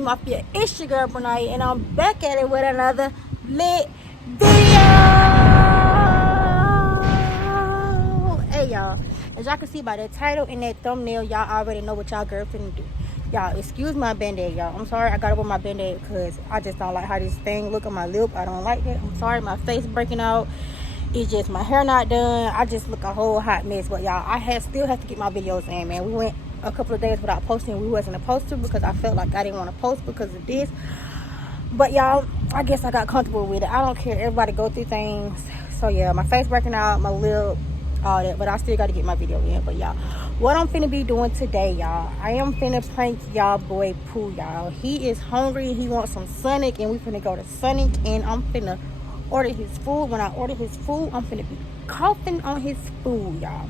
Mafia. It's your girl Braniya, and I'm back at it with another lit video. Hey y'all, as y'all can see by that title and that thumbnail, y'all already know what y'all girl finna do. Y'all, excuse my band-aid, y'all. I'm sorry I gotta wear my band-aid because I just don't like how this thing look on my lip. I don't like that. I'm sorry, my face breaking out. It's just my hair not done. I just look a whole hot mess. But y'all, still have to get my videos in, man. We went a couple of days without posting. We wasn't supposed to because I felt like I didn't want to post because of this. But y'all, I guess I got comfortable with it. I don't care. Everybody go through things. So yeah, my face breaking out, my lip, all that. But I still got to get my video in. But y'all, what I'm finna be doing today, y'all, I am finna prank y'all boy Pooh, y'all. He is hungry. He wants some Sonic, and we finna go to Sonic, and I'm finna order his food. When I order his food, I'm finna be coughing on his food, y'all.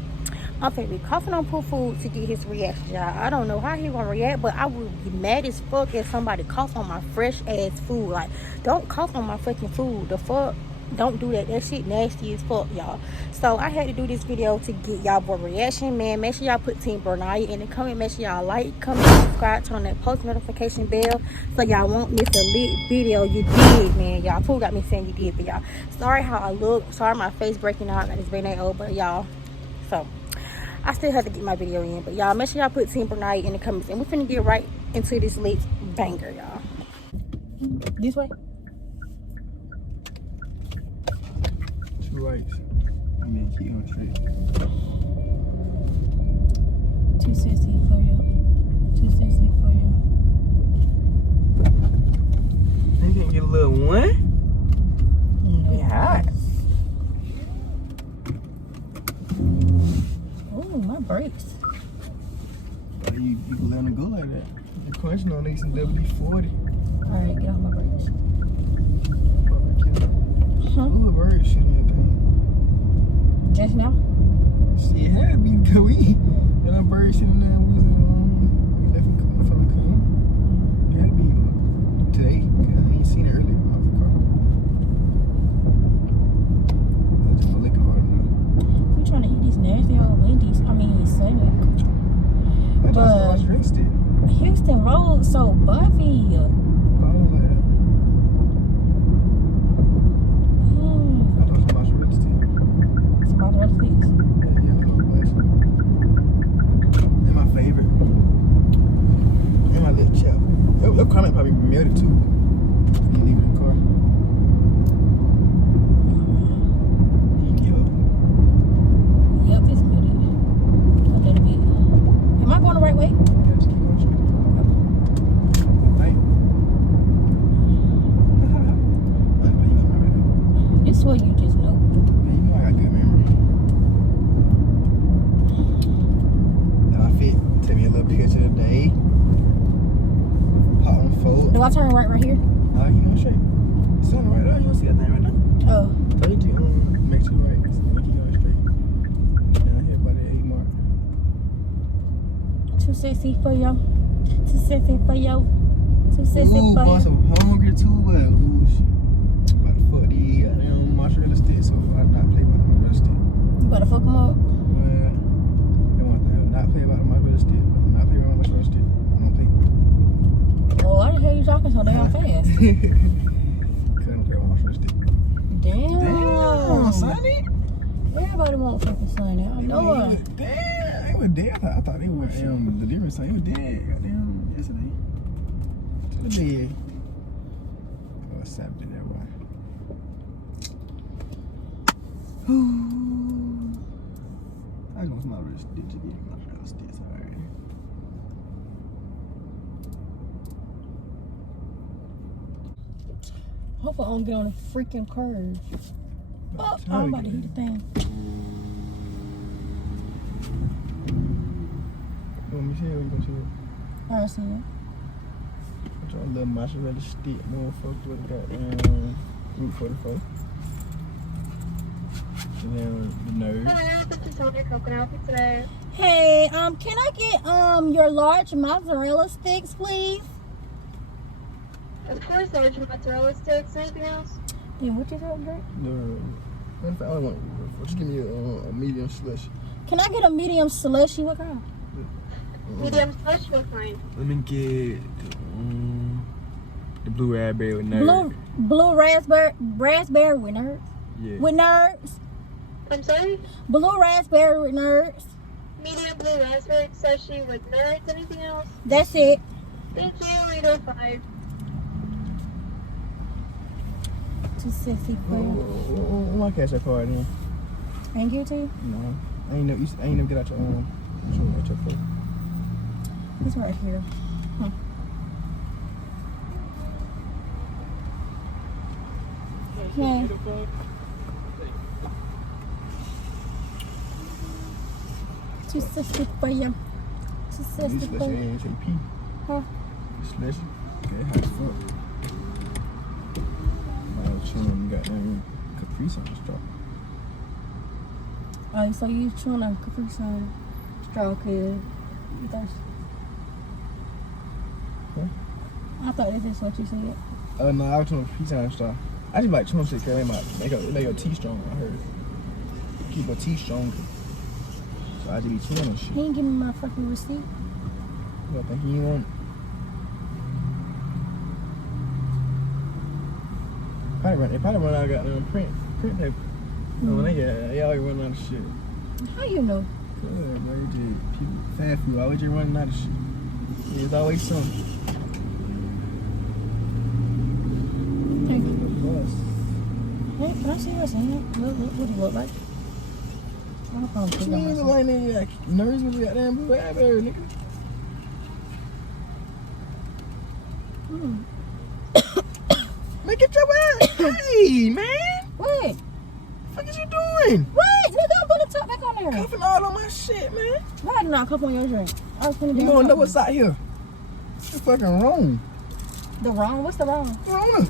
I'm finna be coughing on Pooh food to get his reaction, y'all. I don't know how he gonna react, but I would be mad as fuck if somebody cough on my fresh ass food. Like, don't cough on my fucking food. The fuck? Don't do that. That shit nasty as fuck, y'all. So I had to do this video to get y'all boy reaction, man. Make sure y'all put Team Braniya in the comment. Make sure y'all like, comment, subscribe, turn on that post notification bell so y'all won't miss a lit video. You did, man. Y'all, Pooh got me saying you did, but y'all, sorry how I look. Sorry my face breaking out. I got this band-aid over, y'all. So I still have to get my video in, but y'all, make sure y'all put Team Braniya in the comments, and we're finna get right into this lit banger, y'all. This way. Right. And then keep on straight. Too sexy for you. Too sexy for you. You can get a little one? No. Yeah. Oh, my brakes. You can let them go like that. The question on these some WD-40. Alright, get off my brakes. Huh? Ooh, a bird shooting that thing. Just now? Shit, it had to be because we that a bird shooting there. We left from the car. It had to be today because I ain't seen it earlier. I was in the car. I just want to lick it hard enough. We trying to eat these nasty old Wendy's. I mean, Sonic. I just watched drink stick. Houston Road so buffy. Your comment probably melted too. You leave it in the car. Yep, it's melted. A little bit. Am I going the right way? Yeah, just keep going straight. Right. It's what you just know. Yeah, you know I got good memory. Now I fit. Take me a little picture today. Do I turn right here? Nah, you gonna straight. It's on the right now. You don't see that thing right now? Oh. Make sure you're right. Keep going straight. Down here by the 8 mark. Too sexy for you. Too sexy for you. Too sexy for you. Boss, I'm hungry too. Well, ooh, shit. About to fuck these goddamn mozzarella sticks, so I not play about the mozzarella stick. You better fuck them up. Well, they want to not play about the mozzarella stick. Not play around with the mozzarella stick. Oh, why the hell you talking so damn fast? Couldn't play with my stick. Damn. Sonny? Everybody want fucking Sonny. I know it. Damn, they were dead. I thought they were delivering something. They were dead. Goddamn, yesterday. Today. Oh, Saturday, that one. I was my wrist. Did you get my wrist? Sorry. Hopefully I don't get on a freaking curve. Oh, I'm about to hit the thing. You want me to see it or you gonna see it? I see it. I'm trying a little mozzarella stick, motherfucker, with goddamn Route 44. And then the nerve. Hello, this is Tony. How can I help you today? Hey, can I get your large mozzarella sticks, please? Of course, there's mozzarella sticks. Anything else? Yeah, what you doing, Drake? No, I want just give me a medium slush. Can I get a medium slushy? What kind? Medium slush, you'll find. Let me get Blue raspberry with nerds. Blue raspberry with nerds. Yeah. With nerds. I'm sorry? Blue raspberry with nerds. Medium blue raspberry slushy with nerds. Anything else? That's it. Thank you. 805. Too sexy for you. My cash that card then. Ain't give it to you? No. I ain't never get out your phone. It's right here. Okay. Too sexy for you. Too sexy for you. Huh? Slushy. Okay, hot as fuck. My chewing goddamn Capri Sun straw. Oh, so you chewing on Capri Sun straw cause you thirsty? Huh? I thought this is what you said. No, I was chewing Capri Sun straw. I just like chewing shit cause they make your teeth strong, I heard. Keep your teeth strong. So I just be chewing on shit. He ain't give me my fucking receipt. I think you want it. They probably run out of goddamn print paper. No, they always run out of shit. How you know? Good, bro. People, fast food always just running out of shit. There's always something. Thank you. Bus. Hey, can I see what's in it? What do you look like? I'll probably put it on You myself. like that nerds with goddamn blue raspberry, nigga. Man, get your ass. Hey, man. What? What the fuck is you doing? What? Nigga, I'm putting the top back on there. Cuffing all on my shit, man. Why did not cup on your drink? I was finna do You gonna know what's out here. You're fucking wrong. the wrong? What's the wrong? Wrong.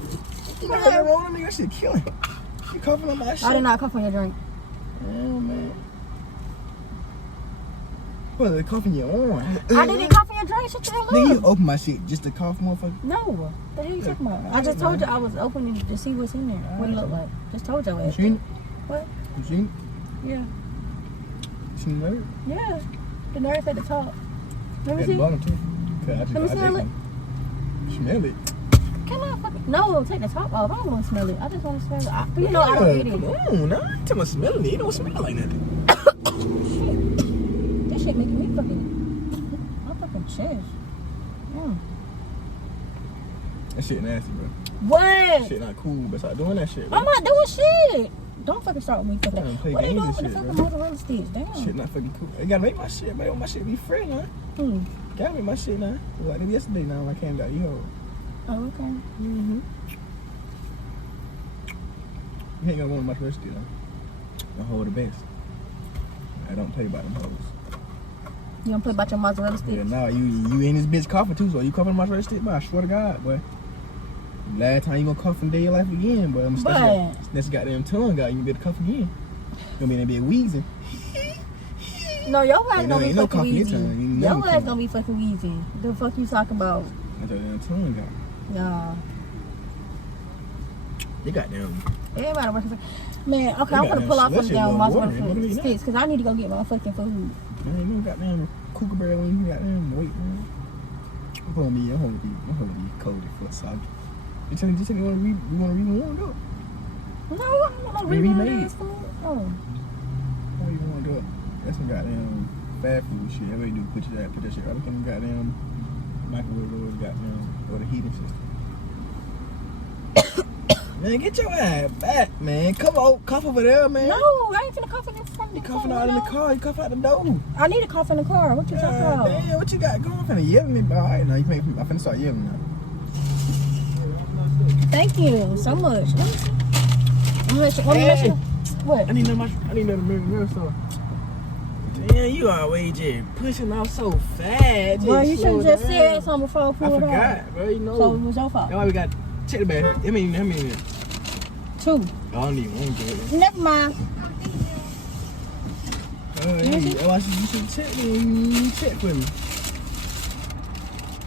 You know that wrong, nigga. That shit killing. You cuffing on my shit. I did not cup on your drink. Yeah, man. What, they coughing you on? I didn't cup on your drink. Shut the hell Nigga, you up. open my shit just to cough, motherfucker. No. The hell you talking about? I just told you I was opening to see what's in there. What it look like. Just told your You ass. seen it? What? You seen it? Yeah. You seen it? Yeah. The nurse at the top. Let me At the see. bottom, too. Let me smell it. Smell it. Can I fucking... No, take the top off. I don't want to smell it. I just want to smell it. You know I don't get it. Come on, nah. You talking about smelling it. It don't smell like nothing. Shit. This shit making me fucking... I'm fucking chest. Yeah. That shit nasty, bro. What? Shit not cool, but stop doing that shit, bro. I'm not doing shit. Don't fucking start with me fucking. Trying to play What are you games doing and with the shit, fucking bro. mozzarella sticks? Damn. Shit not fucking cool. I gotta make my shit, man. My shit be fresh, man. Gotta make my shit now. Like that yesterday now when I came down, yo. Oh, okay. Mm-hmm. You ain't gonna want much rest though. The hoe the best. I don't play about them hoes. You don't play about your mozzarella sticks? Yeah, nah, you in this bitch coughing too, so you coughing my first stick, boy. I swear to God, boy. Last time you gonna cough in day of your life again, boy. I'm stuck. That's goddamn tongue out. You gonna be able to cough again. You gonna be in there wheezing. No, your ass gonna be ain't no fucking coughing your wheezing. tongue. You Your never ass come gonna be fucking wheezing. The fuck you talking about? That's your damn tongue out. Nah. You goddamn. Everybody working. Man, okay, I'm gonna pull off some damn mozzarella sticks because I need to go get my fucking food. Man, you know goddamn kookaburra when you goddamn wait, man. I'm gonna be cold for soggy. You tell me you wanna read one go. No, I don't want no remade food. Oh. How you wanna do it? That's some goddamn fast food shit. That way you do put that shit right up in the goddamn microwave or the goddamn or the heating system. Man, get your ass back, man. Come on, cough over there, man. No, I ain't finna cough in front of You the coughing car. out in the car, you cough out the door. I need to cough in the car. What you talking about? Damn, what you got going? I'm finna yell at me, but alright, now I'm finna start yelling now. Thank you so much. What? I need another mirror, so. Damn, you always just pushing off so fast. Bro, you should have just said something before I I pulled it out. forgot, bro. You know. So it was your fault. That's why we got check the bag. How many? 2. I don't need one good. Never mind. Hey, you should check me. You check for me.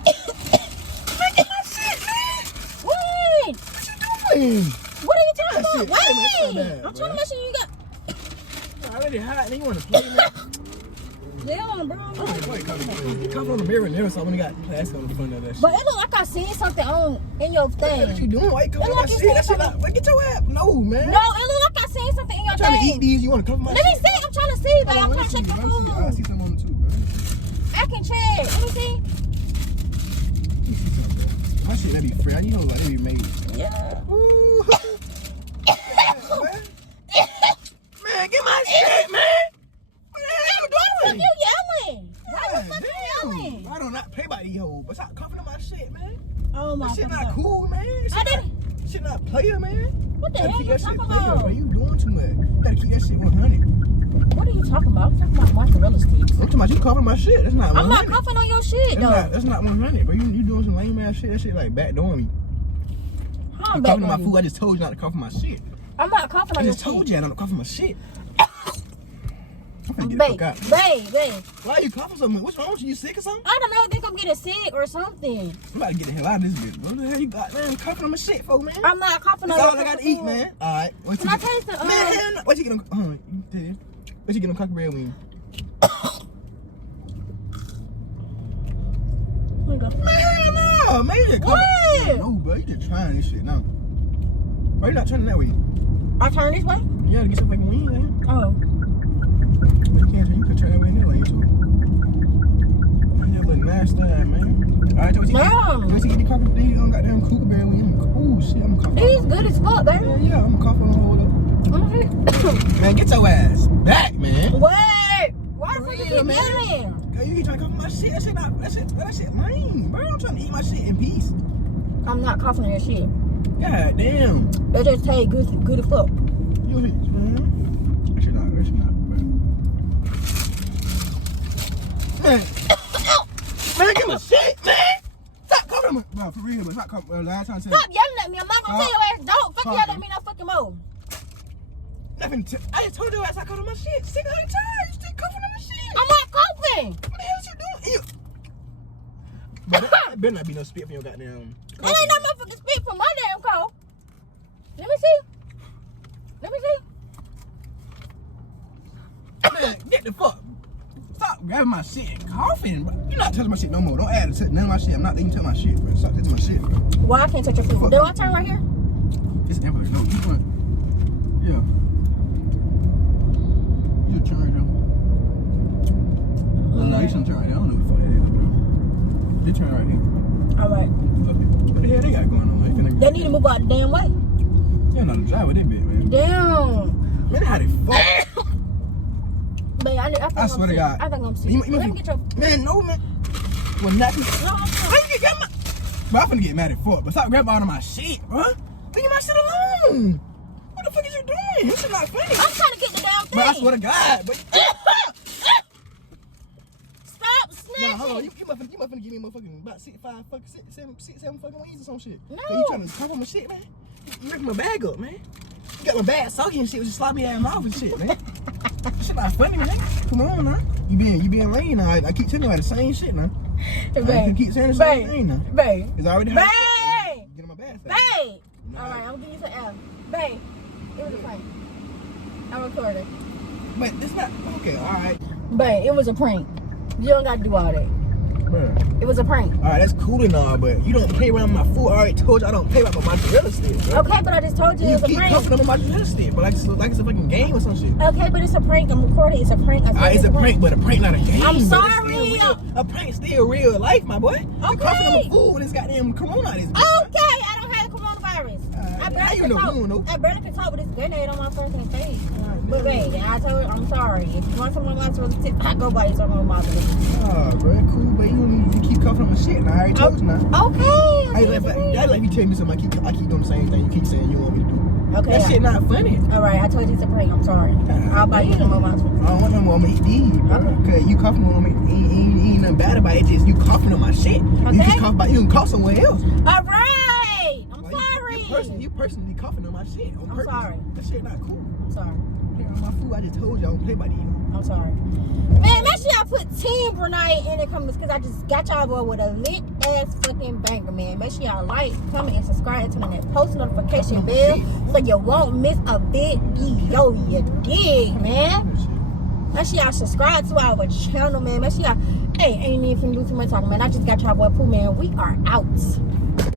Look at my shit, man. Wait! What you doing? What are you talking about? Shit, Wait! bad, I'm bro. trying to make sure you got... It's already hot and you want to play, man. Yeah, bro. You cough on the mirror and everything, so when you got plastic on the front of that shit. But it look like I seen something in your thing. What you doing? Why you cough on my shit? That shit like, get your ass. No, man. No, it look like I seen something in your I'm thing. trying to eat these. You want to cover my Let shit? me see. I'm trying to see, babe. I'm Let trying to check your food. I see something on it too, bro. I can check. Let me see. My shit, that be fresh. You know, like, they be made. Yeah. Ooh. Man, get my shit, man. What the hell you doing? You yelling. Why you fucking yelling? I do not play by these hoes, but stop coughing on my shit, man. Oh my god. That shit not cool, man. Shit not player, man. What the Gotta hell keep you that shit talking player, about? man. You doing too much. Gotta keep that shit 100. What are you talking about? I'm talking about mozzarella sticks. I'm talking about you coughing my shit. That's not 100. I'm not coughing on your shit, though. That's not 100, but you doing some lame ass shit. That shit like backdooring me. How You I'm coughing on my back food. I just told you not to cough on my shit. I'm not coughing I on your just told shit. you not to cough on my shit. I'm finna get the fuck out. Babe. Why are you coughing so much? What's wrong with you? You sick or something? I don't know. I think I'm getting sick or something. I'm about to get the hell out of this bitch. What the hell you got, man? Coughing on my shit, folks, man. I'm not coughing on That's your all I gotta food. eat, man. All right. Can I taste the? Man, hell no. What you get on? You did. What you get on cocky bread wing? Here you go. Man, hell no. Man, you just What? No, bro. You just trying this shit now. Bro, you not turning that way. I turn this way? You gotta get some fucking wings, man. Oh. You can't turn. You can turn that way anyway, too. You look nasty, man. All right, Josie. Get the coffee. These goddamn cougar berry wings. Oh shit, I'm coughing. These good as fuck, baby. Yeah, I'm coughing on the whole though. Man, get your ass back, man. Wait. Why the fuck you keep yelling? Girl, you keep trying to cough on my shit. That shit lame, bro. I'm trying to eat my shit in peace. I'm not coughing on your shit. God damn. That just taste good as fuck. You that shit not, bro. Man, get my shit, man. Stop coughing on my, bro, for real, but stop coughing. Last time I said. Stop yelling at me. I'm not gonna tell your ass don't fucking yell at me no fucking more. I just told your ass I coughing on my shit 600 times. You still coughing on my shit. I'm not coughing. What the hell is you doing? But that better not be no spit from your goddamn. That ain't no motherfucking spit from my damn cough. Let me see. Man, get the fuck. Stop grabbing my shit and coughing, bro. You're not touching my shit no more. Don't add it to none of my shit. I'm not letting you touch my shit, bro. Stop touching my shit, bro. Why I can't touch your food? Do I turn right here? It's Emperor. No, you want. Yeah. You turn right there. No, you shouldn't turn right there. I don't know what the fuck that is, bro. They turn right here. Alright. What the hell they got going on? They need to move out the damn way. You know the driver, they bit, man. Damn. Man, how they fuck? Babe, I swear to God. I think I'm sick. Let me get your... Man, no, man. Well, not. No, How you get my... Bro, I'm finna get mad at fuck, but stop grabbing all of my shit, bro. Leave my shit alone. What the fuck is you doing? This shit not funny. I'm trying to get the damn thing. Bro, I swear to God, but... Stop snatching. Nah, hold on. You motherfucking give me motherfucking about 7 fucking wings or some shit. No. You trying to cough on my shit, man? You ripping my bag up, man. You got my bag soggy and shit with your sloppy ass mouth and shit, man. This shit not funny, man. Come on, now. You being lame now. I keep telling you the same shit, now. I keep saying the same thing, now. Babe. It's already Babe. Get in my bag. Babe. Alright, I'm gonna give you some F. Babe. It was a prank. I'm recording. But it's not... Okay, alright. Babe, it was a prank. You don't gotta do all that. Bruh. It was a prank. Alright, that's cool and all, but you don't play around with my food. I already told you I don't play around with my mozzarella stick, bro. Okay, but I just told you it You was a keep prank. coughing on my mozzarella stick, but like it's a fucking game or some shit. Okay, but it's a prank. I'm recording. It's a prank. It's a prank, but a prank not a game. I'm bro. sorry. A prank still real life, my boy. You coughing on Okay. the food when it's goddamn corona out of this bitch. Okay, I don't have coronavirus. I how barely you can know? talk. You don't know. I barely can talk with this grenade on my fucking face. Alright, But man. babe, I told you, I'm sorry. If you want some of my mozzarella sticks, I go buy you some of my mozzarella sticks. Oh, bro, cool, but you keep coughing on my shit. Now I already told you now. Okay. I like you tell me something. I keep doing the same thing. You keep saying you want me to do. Okay. That shit not funny. Alright, I told you it's a prank. I'm sorry. I'll buy you some of my mozzarella I don't want no more meat these, bro. Okay. Cause you coughing on me, ain't nothing bad about it. Just you coughing on my shit. Okay. You can cough somewhere else. Alright. I'm Like, sorry. You personally coughing on my shit on purpose. sorry. That shit not cool. I'm sorry. Play on my food. I just told you I don't play by these. I'm sorry. Man, make sure y'all put Team Braniya in the comments because I just got y'all boy with a lit ass fucking banger, man. Make sure y'all like, comment, and subscribe to that post notification bell so you won't miss a video. You dig, man? Make sure y'all subscribe to our channel, man. Make sure y'all, hey, ain't even finna do too much talking, man. I just got y'all boy Pooh, man. We are out.